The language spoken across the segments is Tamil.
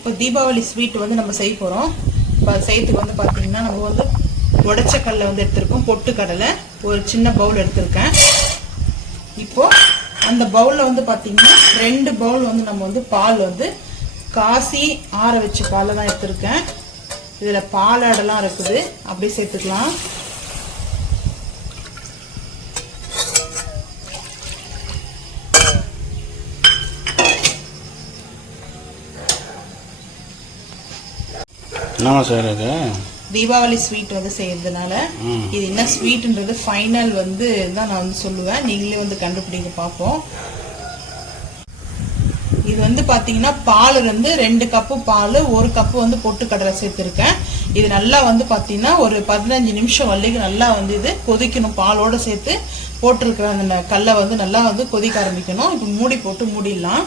இப்போ தீபாவளி ஸ்வீட் வந்து நம்ம செய்ய போகிறோம். இப்போ செய்யறதுக்கு வந்து பார்த்தீங்கன்னா நம்ம வந்து உடைச்ச கடலை வந்து எடுத்திருக்கோம். பொட்டு கடலை ஒரு சின்ன பவுல் எடுத்திருக்கேன். இப்போ அந்த பவுலில் வந்து பார்த்தீங்கன்னா 2 பவுல் வந்து நம்ம வந்து பால் வந்து காசி ஆற வச்ச பாலை தான் எடுத்திருக்கேன். இதில் பாலாடெல்லாம் இருக்குது, அப்படியே சேர்த்துக்கலாம். தீபாவளி ஸ்வீட் வந்து செய்யறதுனால இது என்ன ஸ்வீட்ன்றது ஃபைனல் வந்து தான் நான் வந்து சொல்லுவேன். நீங்களே வந்து கண்டுபிடிக்க பார்ப்போம். இது வந்து பாத்தீங்கன்னா பால் வந்து 2 கப்பு பால், 1 கப்பு வந்து பொட்டு கடலை சேர்த்திருக்கேன். இது நல்லா வந்து பாத்தீங்கன்னா ஒரு 15 நிமிஷம் வரைக்கும் நல்லா வந்து இது கொதிக்கணும். பாலோட சேர்த்து போட்டிருக்கிற அந்த கடலை வந்து நல்லா வந்து கொதிக்க ஆரம்பிக்கணும். இப்போ மூடி போட்டு மூடிடலாம்.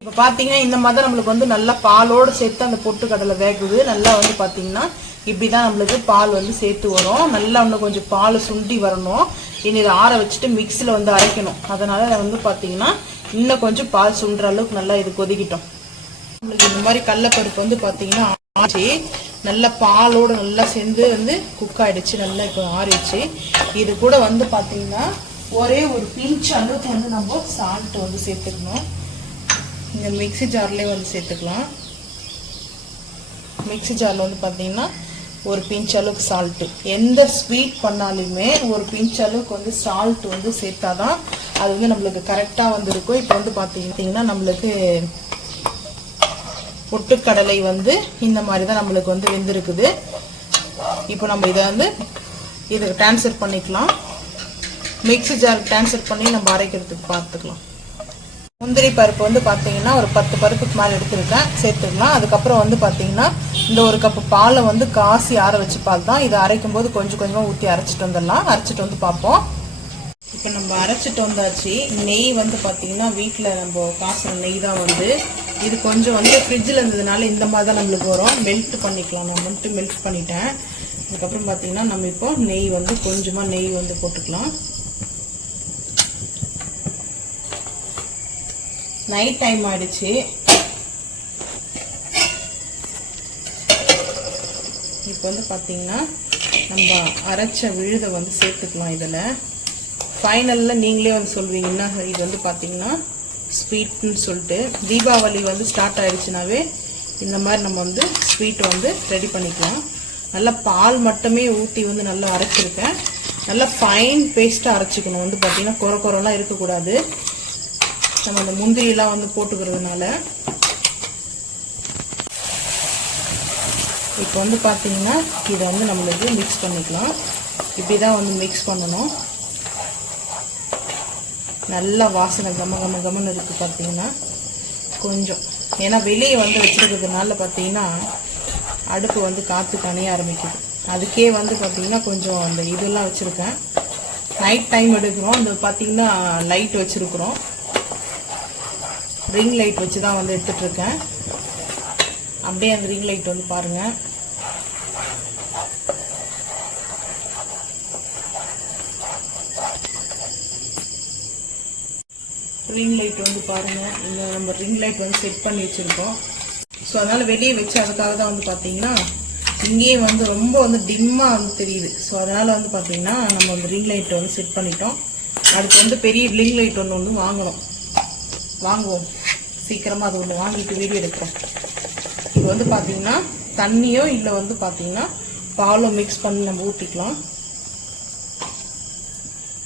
இப்போ பார்த்தீங்கன்னா இந்த மாதிரி நம்மளுக்கு வந்து நல்லா பாலோடு சேர்த்து அந்த பொட்டு கடலை வேகுது. நல்லா வந்து பார்த்தீங்கன்னா இப்படி தான் நம்மளுக்கு பால் வந்து சேர்த்து வரும். நல்லா இன்னும் கொஞ்சம் பால் சுண்டி வரணும். இனி இதை ஆற வச்சுட்டு மிக்சியில் வந்து அரைக்கணும். அதனால வந்து பார்த்தீங்கன்னா இன்னும் கொஞ்சம் பால் சுண்டுற அளவுக்கு நல்லா இது கொதிக்கிட்டோம். நம்மளுக்கு இந்த மாதிரி கடலைப்பருப்பு வந்து பார்த்தீங்கன்னா ஆச்சு, நல்லா பாலோடு நல்லா சேர்ந்து வந்து குக் ஆகிடுச்சு. நல்லா இப்போ ஆறிடுச்சு. இது கூட வந்து பார்த்தீங்கன்னா ஒரே ஒரு பிஞ்ச் அளவுக்கு வந்து நம்ம சால்ட் வந்து சேர்த்துக்கணும். இந்த மிக்சி ஜார்லேயே வந்து சேர்த்துக்கலாம். மிக்சி ஜாரில் வந்து பார்த்தீங்கன்னா ஒரு பிஞ்ச் அளவுக்கு சால்ட்டு. எந்த ஸ்வீட் பண்ணாலுமே ஒரு பிஞ்ச் அளவுக்கு வந்து சால்ட் வந்து சேர்த்தாதான் அது வந்து நம்மளுக்கு கரெக்டாக வந்து இருக்கும். இப்போ வந்து பார்த்தீங்கன்னா நம்மளுக்கு பொட்டுக்கடலை வந்து இந்த மாதிரி தான் நம்மளுக்கு வந்து வெந்திருக்குது. இப்போ நம்ம இதை வந்து இதுக்கு ட்ரான்ஸ்ஃபர் பண்ணிக்கலாம். மிக்சி ஜாருக்கு ட்ரான்ஸ்ஃபர் பண்ணி நம்ம அரைக்கிறதுக்கு பார்த்துக்கலாம். முந்திரி பருப்பு வந்து பார்த்தீங்கன்னா ஒரு 10 பருப்புக்கு மேலே எடுத்துருக்கேன், சேர்த்துக்கலாம். அதுக்கப்புறம் வந்து பார்த்தீங்கன்னா இந்த 1 கப்பு பாலை வந்து காசி ஆற வச்சு பால் தான். இதை அரைக்கும் போது கொஞ்சம் கொஞ்சமாக ஊற்றி அரைச்சிட்டு வந்துடலாம். அரைச்சிட்டு வந்து பார்ப்போம். இப்போ நம்ம அரைச்சிட்டு வந்தாச்சு. நெய் வந்து பார்த்தீங்கன்னா வீட்டில் நம்ம காசுற நெய் தான் வந்து. இது கொஞ்சம் வந்து ஃப்ரிட்ஜில் இருந்ததுனால இந்த மாதிரி தான் நம்மளுக்கு வரும். மெல்ட் பண்ணிக்கலாம். நான் வந்துட்டு மெல்ட் பண்ணிட்டேன். அதுக்கப்புறம் பார்த்தீங்கன்னா நம்ம இப்போ நெய் வந்து கொஞ்சமாக நெய் வந்து போட்டுக்கலாம். நைட் டைம் ஆயிடுச்சு. இப்போ வந்து பார்த்தீங்கன்னா நம்ம அரைச்ச விழுதை வந்து சேர்த்துக்கலாம். இதில் ஃபைனலில் நீங்களே வந்து சொல்வீங்கன்னா இது வந்து பார்த்தீங்கன்னா ஸ்வீட்னு சொல்லிட்டு. தீபாவளி வந்து ஸ்டார்ட் ஆயிடுச்சுனாவே இந்த மாதிரி நம்ம வந்து ஸ்வீட் வந்து ரெடி பண்ணிக்கலாம். நல்லா பால் மட்டுமே ஊற்றி வந்து நல்லா அரைச்சிருக்கேன். நல்லா ஃபைன் பேஸ்ட்டாக அரைச்சிக்கணும். வந்து பார்த்தீங்கன்னா குறைலாம் இருக்கக்கூடாது. நம்ம அந்த முந்திரியெல்லாம் வந்து போட்டுக்கிறதுனால. இப்போ வந்து பார்த்தீங்கன்னா இதை வந்து நம்மளுக்கு மிக்ஸ் பண்ணிக்கலாம். இப்படி தான் வந்து மிக்ஸ் பண்ணணும். நல்லா வாசனை கமன்னு இருக்குது பார்த்தீங்கன்னா. கொஞ்சம் ஏன்னா வெளியே வந்து வச்சுருக்கிறதுனால பார்த்தீங்கன்னா அடுப்பு வந்து காற்று கனைய ஆரம்பிக்குது. அதுக்கே வந்து பார்த்தீங்கன்னா கொஞ்சம் அந்த இதெல்லாம் வச்சுருக்கேன். நைட் டைம் எடுக்கிறோம். அந்த பார்த்தீங்கன்னா லைட் வச்சுருக்குறோம். ரிங் லைட் வச்சு தான் வந்து எடுத்துகிட்ருக்கேன். அப்படியே அந்த ரிங் லைட் வந்து பாருங்கள். ரிங் லைட் வந்து பாருங்கள். இந்த நம்ம ரிங் லைட் வந்து செட் பண்ணி வச்சுருக்கோம். ஸோ அதனால் வெளியே வச்சு அதுக்காக தான் வந்து பார்த்தீங்கன்னா இங்கேயே வந்து ரொம்ப வந்து டிம்மாக வந்து தெரியுது. ஸோ அதனால் வந்து பார்த்தீங்கன்னா நம்ம அந்த ரிங் லைட்டை வந்து செட் பண்ணிட்டோம். அடுத்து வந்து பெரிய ரிங் லைட் ஒன்று வாங்குவோம். சீக்கிரமாக அது ஒன்று வாங்கிட்டு வீடியோ எடுக்கிறோம். இது வந்து பார்த்தீங்கன்னா தண்ணியோ இல்லை வந்து பார்த்தீங்கன்னா பாலோ மிக்ஸ் பண்ணி நம்ம ஊற்றிக்கலாம்.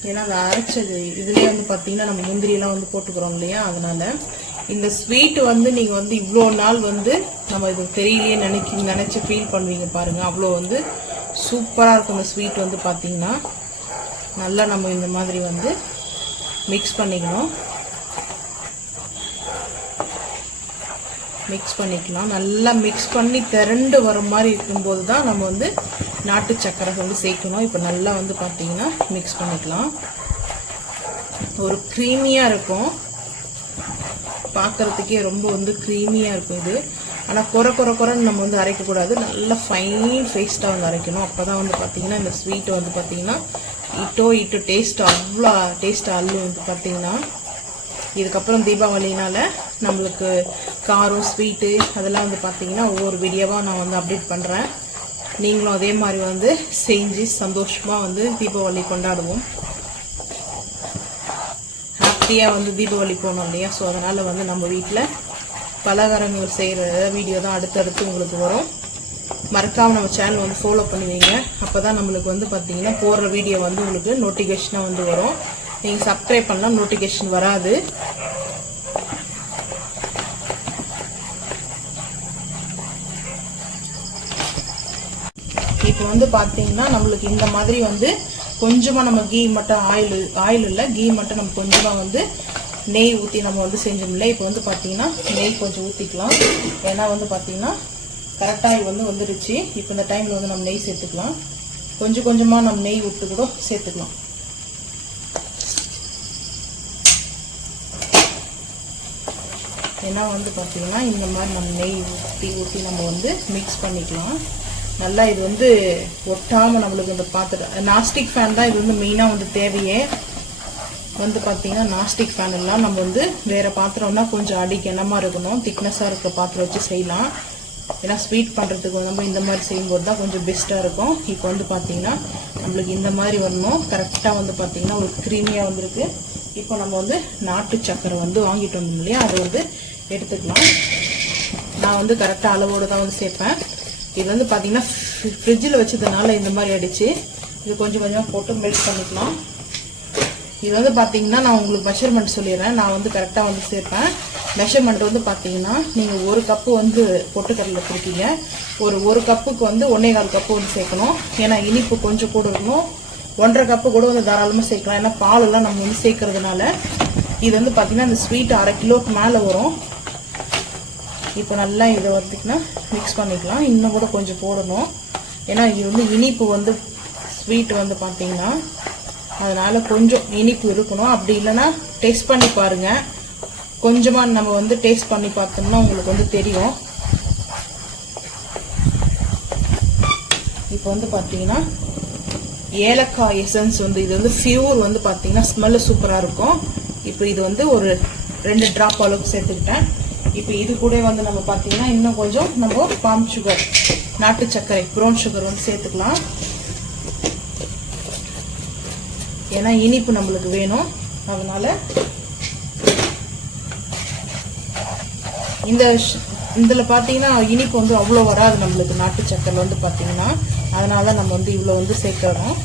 ஏன்னா அதை அரைச்சது இதுலேயே வந்து பார்த்தீங்கன்னா நம்ம முந்திரியெல்லாம் வந்து போட்டுக்கிறோம் இல்லையா. அதனால் இந்த ஸ்வீட்டு வந்து நீங்கள் வந்து இவ்வளோ நாள் வந்து நம்ம இது தெரியலையே நினச்சி ஃபீல் பண்ணுவீங்க பாருங்கள். அவ்வளோ வந்து சூப்பராக இருக்கும் இந்த ஸ்வீட் வந்து பார்த்தீங்கன்னா. நல்லா நம்ம இந்த மாதிரி வந்து மிக்ஸ் பண்ணிக்கணும். மிக்ஸ் பண்ணிக்கலாம். நல்லா மிக்ஸ் பண்ணி திரண்டு வர மாதிரி இருக்கும்போது தான் நம்ம வந்து நாட்டு சக்கரை வந்து சேர்க்கணும். இப்போ நல்லா வந்து பார்த்தீங்கன்னா மிக்ஸ் பண்ணிக்கலாம். ஒரு க்ரீமியாக இருக்கும். பார்க்குறதுக்கே ரொம்ப வந்து க்ரீமியாக இருக்கும் இது. ஆனால் குறைன்னு நம்ம வந்து அரைக்கக்கூடாது. நல்லா ஃபைன் பேஸ்ட்டாக வந்து அரைக்கணும். அப்போ தான் வந்து பார்த்தீங்கன்னா இந்த ஸ்வீட்டு வந்து பார்த்தீங்கன்னா இட்டோ டேஸ்ட் அவ்வளோ டேஸ்ட்டாக அள்ளு வந்து பார்த்தீங்கன்னா இதுக்கப்புறம் தீபாவளினால நம்மளுக்கு காரம் ஸ்வீட்டு அதெல்லாம் வந்து பார்த்தீங்கன்னா ஒவ்வொரு வீடியோவாக நான் வந்து அப்டேட் பண்ணுறேன். நீங்களும் அதே மாதிரி வந்து செஞ்சு சந்தோஷமாக வந்து தீபாவளி கொண்டாடுவோம். ஹாப்பியாக வந்து தீபாவளி போனோம் இல்லையா? ஸோ அதனால் வந்து நம்ம வீட்டில் பலகாரங்கள் செய்கிற வீடியோ தான் அடுத்தடுத்து உங்களுக்கு வரும். மறக்காமல் நம்ம சேனல் வந்து ஃபாலோ பண்ணுவீங்க. அப்போ தான் நம்மளுக்கு வந்து பார்த்தீங்கன்னா போடுற வீடியோ வந்து உங்களுக்கு நோட்டிஃபிகேஷனாக வந்து வரும். நீங்கள் சப்ஸ்கிரைப் பண்ணலாம், நோட்டிஃபிகேஷன் வராது. இப்போ வந்து பார்த்தீங்கன்னா நம்மளுக்கு இந்த மாதிரி வந்து கொஞ்சமாக நம்ம கீ மட்டும் ஆயில் இல்லை, கீ மட்டும் நம்ம கொஞ்சமாக வந்து நெய் ஊற்றி நம்ம வந்து செஞ்சோம்ல. இப்போ வந்து பார்த்தீங்கன்னா நெய் கொஞ்சம் ஊற்றிக்கலாம். ஏன்னா வந்து பார்த்தீங்கன்னா கரெக்டாக வந்து வந்துடுச்சு. இப்போ இந்த டைமில் வந்து நம்ம நெய் சேர்த்துக்கலாம். கொஞ்சம் கொஞ்சமாக நம்ம நெய் விட்டு கூட சேர்த்துக்கலாம். ஏன்னா வந்து பார்த்தீங்கன்னா இந்த மாதிரி நம்ம நெய் ஊற்றி நம்ம வந்து மிக்ஸ் பண்ணிக்கலாம். நல்லா இது வந்து ஒட்டாமல் நம்மளுக்கு இந்த பாத்திரம் நாஸ்டிக் ஃபேன் தான் இது வந்து மெயினாக வந்து தேவையே. வந்து பார்த்தீங்கன்னா நாஸ்டிக் ஃபேன் எல்லாம் நம்ம வந்து வேறு பாத்திரம்னா கொஞ்சம் அடிக்கு என்னமாக இருக்கணும், திக்னஸாக இருக்கிற பாத்திரம் வச்சு செய்யலாம். ஏன்னா ஸ்வீட் பண்ணுறதுக்கு நம்ம இந்த மாதிரி செய்யும்போது தான் கொஞ்சம் பெஸ்ட்டாக இருக்கும். இப்போ வந்து பார்த்தீங்கன்னா நம்மளுக்கு இந்த மாதிரி வரணும். கரெக்டாக வந்து பார்த்தீங்கன்னா ஒரு க்ரீமியாக வந்துருக்கு. இப்போ நம்ம வந்து நாட்டு சக்கரை வந்து வாங்கிட்டு வந்தோம் இல்லையா, அதை வந்து எடுத்துக்கலாம். நான் வந்து கரெக்டாக அளவோடு தான் வந்து சேர்ப்பேன். இது வந்து பார்த்தீங்கன்னா ஃப்ரிட்ஜில் வச்சதுனால இந்த மாதிரி ஆயிடுச்சு. இது கொஞ்சம் கொஞ்சமாக போட்டு மெல்ட் பண்ணிக்கலாம். இது வந்து பார்த்தீங்கன்னா நான் உங்களுக்கு மெஷர்மெண்ட் சொல்லிடுறேன். நான் வந்து கரெக்டாக வந்து சேர்ப்பேன். மெஷர்மெண்ட் வந்து பார்த்தீங்கன்னா நீங்கள் ஒரு கப்பு வந்து பொட்டுக்கடலை கொடுத்தீங்க, ஒரு கப்புக்கு வந்து 1.25 கப்பு வந்து சேர்க்கணும். ஏன்னா இனிப்பு கொஞ்சம் கூட இருக்கணும். 1.5 கப்பு கூட வந்து தாராளமாக சேர்க்கலாம். ஏன்னா பாலெல்லாம் நம்ம வந்து சேர்க்கறதுனால இது வந்து பார்த்தீங்கன்னா இந்த ஸ்வீட் 1/2 கிலோக்கு மேலே வரும். இப்போ நல்லா இதை வந்துட்டுனா மிக்ஸ் பண்ணிக்கலாம். இன்னும் கூட கொஞ்சம் போடணும். ஏன்னா இது வந்து இனிப்பு வந்து ஸ்வீட் வந்து பார்த்தீங்கன்னா அதனால் கொஞ்சம் இனிப்பு இருக்கணும். அப்படி இல்லைன்னா டேஸ்ட் பண்ணி பாருங்கள். கொஞ்சமாக நம்ம வந்து டேஸ்ட் பண்ணி பார்த்தோம்னா உங்களுக்கு வந்து தெரியும். இப்போ வந்து பார்த்தீங்கன்னா ஏலக்காய் எசன்ஸ் வந்து இது வந்து ஃபியூர் வந்து பார்த்தீங்கன்னா ஸ்மெல்லு சூப்பராக இருக்கும். இப்போ இது வந்து ஒரு 2 ட்ராப் அளவுக்கு சேர்த்துக்கிட்டேன். இப்போ இது கூட வந்து நம்ம பார்த்தீங்கன்னா இன்னும் கொஞ்சம் நம்ம பாம் சுகர், நாட்டு சர்க்கரை, ப்ரௌன் சுகர் வந்து சேர்த்துக்கலாம். ஏன்னா இனிப்பு நம்மளுக்கு வேணும். அதனால இதில் பார்த்தீங்கன்னா இனிப்பு வந்து அவ்வளோ வராது நம்மளுக்கு நாட்டு சக்கரை வந்து பார்த்தீங்கன்னா. அதனால தான் நம்ம வந்து இவ்வளோ வந்து சேர்க்குறோம்.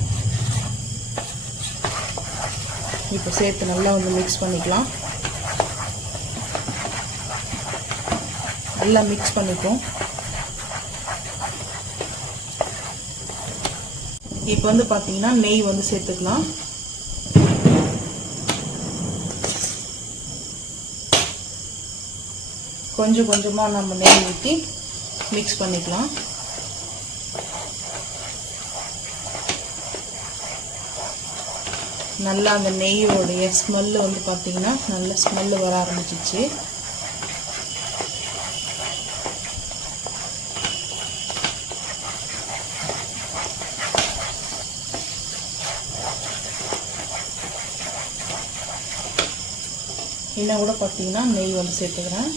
இப்போ சேர்த்து நல்லா வந்து மிக்ஸ் பண்ணிக்கலாம். நல்லா மிக்ஸ் பண்ணிப்போம். இப்போ வந்து பார்த்தீங்கன்னா நெய் வந்து சேர்த்துக்கலாம். கொஞ்சம் கொஞ்சமாக நம்ம நெய் ஊற்றி மிக்ஸ் பண்ணிக்கலாம். நல்லா அந்த நெய்யோடைய ஸ்மெல்லு வந்து பார்த்தீங்கன்னா நல்ல ஸ்மெல்லு வர ஆரம்பிச்சிச்சு. இன்னும் கூட பார்த்தீங்கன்னா நெய் வந்து சேர்த்துக்கிறேன்.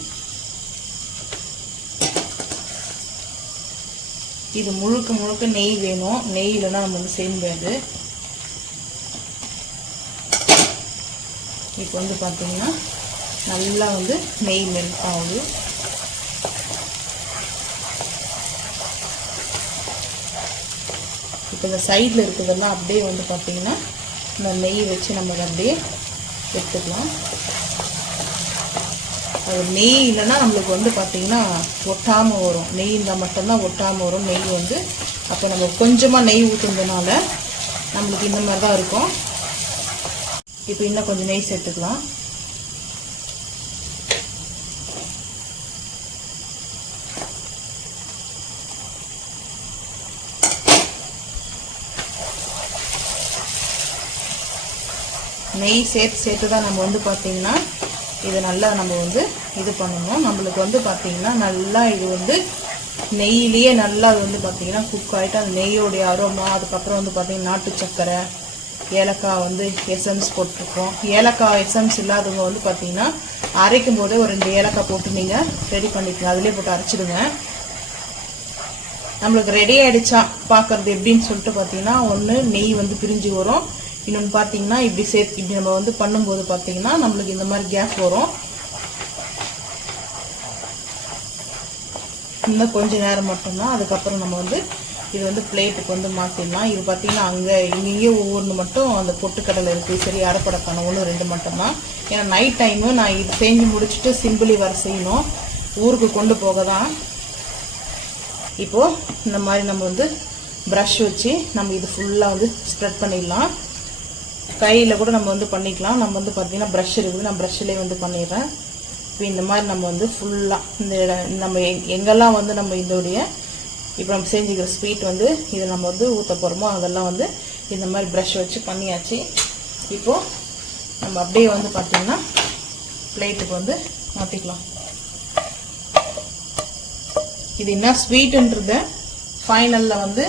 இது முழுக்க முழுக்க நெய் வேணும். நெய் இல்லைன்னா நம்ம வந்து செய்ய முடியாது. இப்போ வந்து பார்த்தீங்கன்னா நல்லா வந்து நெய் மெல்ட் ஆகுது. இப்போ இந்த சைடில் இருக்கிறதெல்லாம் அப்படியே வந்து பார்த்தீங்கன்னா இந்த நெய் வச்சு நம்ம அப்படியே எடுத்துக்கலாம். அது நெய் இல்லைன்னா நம்மளுக்கு வந்து பார்த்தீங்கன்னா ஒட்டாமல் வரும். நெய் இருந்தால் மட்டும்தான் ஒட்டாமல் வரும் நெய் வந்து. அப்போ நம்ம கொஞ்சமாக நெய் ஊற்றுனதுனால நம்மளுக்கு இந்த மாதிரி தான் இருக்கும். இப்போ இன்னும் கொஞ்சம் நெய் சேர்த்துக்கலாம். நெய் சேர்த்து தான் நம்ம வந்து பார்த்தீங்கன்னா இதை நல்லா நம்ம வந்து இது பண்ணணும். நம்மளுக்கு வந்து பார்த்தீங்கன்னா நல்லா இது வந்து நெய்யிலேயே நல்லா அது வந்து பார்த்தீங்கன்னா குக் ஆகிட்டு அந்த நெய்யோடைய அரோமா, அதுக்கப்புறம் வந்து பார்த்தீங்கன்னா நாட்டு சக்கரை ஏலக்காய் வந்து எசன்ஸ் போட்டிருக்கோம். ஏலக்காய் எசன்ஸ் இல்லாதவங்க வந்து பார்த்தீங்கன்னா அரைக்கும் போதே ஒரு 2 ஏலக்காய் போட்டு நீங்கள் ரெடி பண்ணிக்கலாம். அதிலே போட்டு அரைச்சிடுங்க. நம்மளுக்கு ரெடி ஆகிடுச்சா பார்க்குறது எப்படின்னு சொல்லிட்டு பார்த்தீங்கன்னா, ஒன்று நெய் வந்து பிரிஞ்சு வரும், இன்னொன்று பார்த்தீங்கன்னா இப்படி நம்ம வந்து பண்ணும்போது பார்த்தீங்கன்னா நம்மளுக்கு இந்த மாதிரி கேப் வரும். இன்னும் கொஞ்சம் நேரம் மட்டும்தான். அதுக்கப்புறம் நம்ம வந்து இது வந்து பிளேட்டுக்கு வந்து மாற்றிடலாம். இது பார்த்தீங்கன்னா இங்கேயே ஒவ்வொன்று மட்டும் அந்த பொட்டுக்கடலை இருக்குது. சரி, அரைப்படக்கான 1-2 மட்டும்தான். ஏன்னா நைட் டைமு நான் இது செஞ்சு முடிச்சுட்டு சிம்பிளி வர செய்யணும், ஊருக்கு கொண்டு போக தான். இப்போது இந்த மாதிரி நம்ம வந்து ப்ரஷ் வச்சு நம்ம இது ஃபுல்லாக வந்து ஸ்ப்ரெட் பண்ணிடலாம். கையில் கூட நம்ம வந்து பண்ணிக்கலாம். நம்ம வந்து பார்த்திங்கன்னா ப்ரஷ் இருக்குது, நான் ப்ரஷ்லேயே வந்து பண்ணிடுறேன். இப்போ இந்த மாதிரி நம்ம வந்து ஃபுல்லாக இந்த நம்ம எங்கெல்லாம் வந்து நம்ம இதோடைய இப்போ நம்ம செஞ்சுக்கிற ஸ்வீட் வந்து இதை நம்ம வந்து ஊற்ற போகிறோமோ அதெல்லாம் வந்து இந்த மாதிரி ப்ரஷ் வச்சு பண்ணியாச்சு. இப்போது நம்ம அப்படியே வந்து பார்த்திங்கன்னா பிளேட்டுக்கு வந்து மாற்றிக்கலாம். இது என்ன ஸ்வீட்டுன்றத ஃபைனலில் வந்து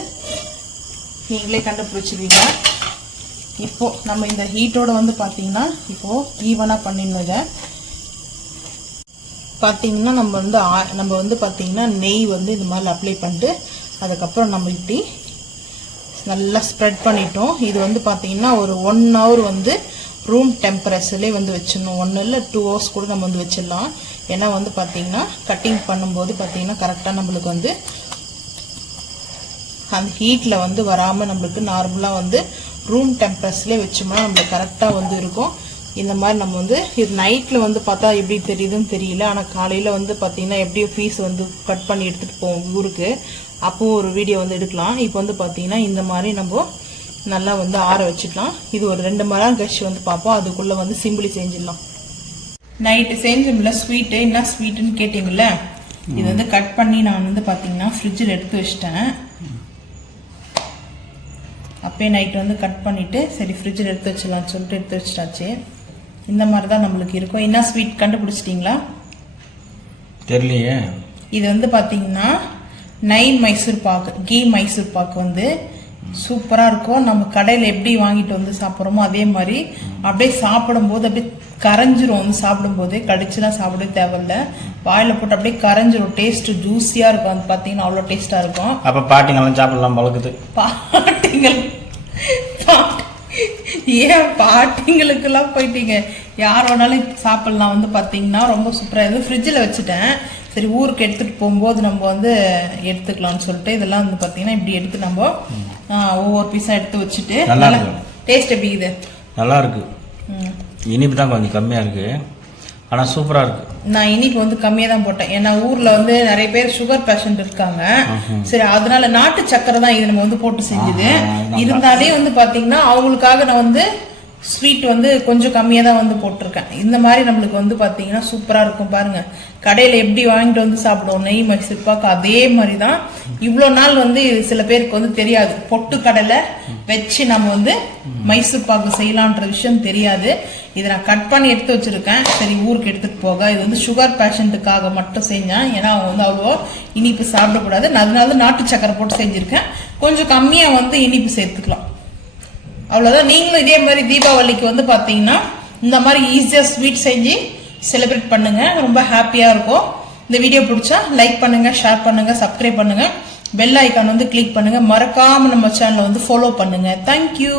நீங்களே கண்டுபிடிச்சிருவீங்க. இப்போது நம்ம இந்த ஹீட்டோட வந்து பார்த்திங்கன்னா இப்போது ஈவனாக பண்ணிடுங்க. பார்த்தீங்கன்னா நம்ம வந்து பார்த்தீங்கன்னா நெய் வந்து இந்த மாதிரி அப்ளை பண்ணிட்டு அதுக்கப்புறம் நம்ம இப்படி நல்லா ஸ்ப்ரெட் பண்ணிட்டோம். இது வந்து பார்த்தீங்கன்னா ஒரு 1 hour வந்து ரூம் டெம்பரேச்சர்லேயே வந்து வச்சிடணும். 1 இல்லை 2 hours கூட நம்ம வந்து வச்சிடலாம். ஏன்னா வந்து பார்த்தீங்கன்னா கட்டிங் பண்ணும்போது பார்த்தீங்கன்னா கரெக்டாக நம்மளுக்கு வந்து அந்த ஹீட்டில் வந்து வராமல் நம்மளுக்கு நார்மலாக வந்து ரூம் டெம்பரேச்சர்லேயே வச்சோம்னா நம்மளுக்கு கரெக்டாக வந்து இருக்கும். இந்த மாதிரி நம்ம வந்து இது நைட்டில் வந்து பார்த்தா எப்படி தெரியுதுன்னு தெரியல, ஆனால் காலையில் வந்து பார்த்தீங்கன்னா எப்படியும் ஃபீஸ் வந்து கட் பண்ணி எடுத்துகிட்டு போவோம் ஊருக்கு, அப்போது ஒரு வீடியோ வந்து எடுக்கலாம். இப்போ வந்து பார்த்தீங்கன்னா இந்த மாதிரி நம்ம நல்லா வந்து ஆற வச்சுக்கலாம். இது ஒரு 2 மணி நேரம் கழிச்சு வந்து பார்ப்போம். அதுக்குள்ளே வந்து சிம்பிளி செஞ்சிடலாம். நைட்டு செஞ்சோம்ல ஸ்வீட்டு, என்ன ஸ்வீட்டுன்னு கேட்டிங்கல்ல, இது வந்து கட் பண்ணி நான் வந்து பார்த்தீங்கன்னா ஃப்ரிட்ஜில் எடுத்து வச்சிட்டேன். அப்பயே நைட்டு வந்து கட் பண்ணிவிட்டு சரி ஃப்ரிட்ஜில் எடுத்து வச்சிடலான்னு சொல்லிட்டு எடுத்து வச்சிட்டாச்சு. இந்த மாதிரி தான் நம்மளுக்கு இருக்கும். என்ன ஸ்வீட் கண்டுபிடிச்சிட்டிங்களா? தெரியலையே. இது வந்து பார்த்தீங்கன்னா நெய் மைசூர் பாக்கு, கீ மைசூர் பாக்கு வந்து சூப்பராக இருக்கும். நம்ம கடையில் எப்படி வாங்கிட்டு வந்து சாப்பிட்றோமோ அதே மாதிரி அப்படியே சாப்பிடும்போது அப்படியே கரைஞ்சிரும். வந்து சாப்பிடும்போதே கடிச்சுலாம் சாப்பிடவே தேவையில்ல, வாயில் போட்டு அப்படியே கரைஞ்சிரும். டேஸ்ட்டு ஜூஸியாக இருக்கும். வந்து பார்த்தீங்கன்னா அவ்வளோ டேஸ்ட்டாக இருக்கும். அப்போ பாட்டிங்கெல்லாம் சாப்பிடலாம் பழகுது. பாட்டிங்கள் ஏன் பாட்டிங்களுக்கெல்லாம் போயிட்டீங்க, யார் வேணாலும் சாப்பிடலாம். வந்து பார்த்தீங்கன்னா ரொம்ப சூப்பராக இருக்குது. ஃப்ரிட்ஜில் வச்சுட்டேன், சரி ஊருக்கு எடுத்துகிட்டு போகும்போது நம்ம வந்து எடுத்துக்கலாம்னு சொல்லிட்டு இதெல்லாம் வந்து பார்த்தீங்கன்னா இப்படி எடுத்து நம்ம ஒவ்வொரு பீஸாக எடுத்து வச்சுட்டு நல்லா டேஸ்ட் எப்படி இது நல்லா இருக்கு. இனிப்பு தான் கொஞ்சம் கம்மியாக இருக்குது, ஆனால் சூப்பராக இருக்குது. நான் இனிப்பு வந்து கம்மியாக தான் போட்டேன், ஏன்னா ஊரில் வந்து நிறைய பேர் சுகர் பேஷண்ட் இருக்காங்க. சரி, அதனால நாட்டு சக்கரை தான் இது நம்ம வந்து போட்டு செஞ்சுது. இருந்தாலே வந்து பார்த்தீங்கன்னா அவங்களுக்காக நான் வந்து ஸ்வீட் வந்து கொஞ்சம் கம்மியாக தான் வந்து போட்டிருக்கேன். இந்த மாதிரி நம்மளுக்கு வந்து பார்த்தீங்கன்னா சூப்பராக இருக்கும். பாருங்க, கடையில் எப்படி வாங்கிட்டு வந்து சாப்பிடுவோம் நெய் மைசூர் பாக்கு, அதே மாதிரி தான். இவ்வளோ நாள் வந்து சில பேருக்கு வந்து தெரியாது, பொட்டு கடலை வச்சு நம்ம வந்து மைசூர் பாக்கு செய்யலான்ற விஷயம் தெரியாது. இதை நான் கட் பண்ணி எடுத்து வச்சிருக்கேன், சரி ஊருக்கு எடுத்துட்டு போக. இது வந்து சுகர் பேஷண்ட்டுக்காக மட்டும் செஞ்சேன், ஏன்னா அவங்க வந்து அவ்வளோ இனிப்பு சாப்பிடக்கூடாது. அதனால நாட்டு சக்கரை போட்டு செஞ்சுருக்கேன். கொஞ்சம் கம்மியாக வந்து இனிப்பு சேர்த்துக்கலாம், அவ்வளோதான். நீங்களும் இதே மாதிரி தீபாவளிக்கு வந்து பார்த்தீங்கன்னா இந்த மாதிரி ஈஸியாக ஸ்வீட் செஞ்சு செலிப்ரேட் பண்ணுங்க, ரொம்ப ஹாப்பியாக இருக்கும். இந்த வீடியோ பிடிச்சா லைக் பண்ணுங்க, ஷேர் பண்ணுங்க, சப்ஸ்கிரைப் பண்ணுங்க, பெல் ஐக்கான் வந்து கிளிக் பண்ணுங்க, மறக்காம நம்ம சேனலை வந்து ஃபாலோ பண்ணுங்க. தேங்க்யூ.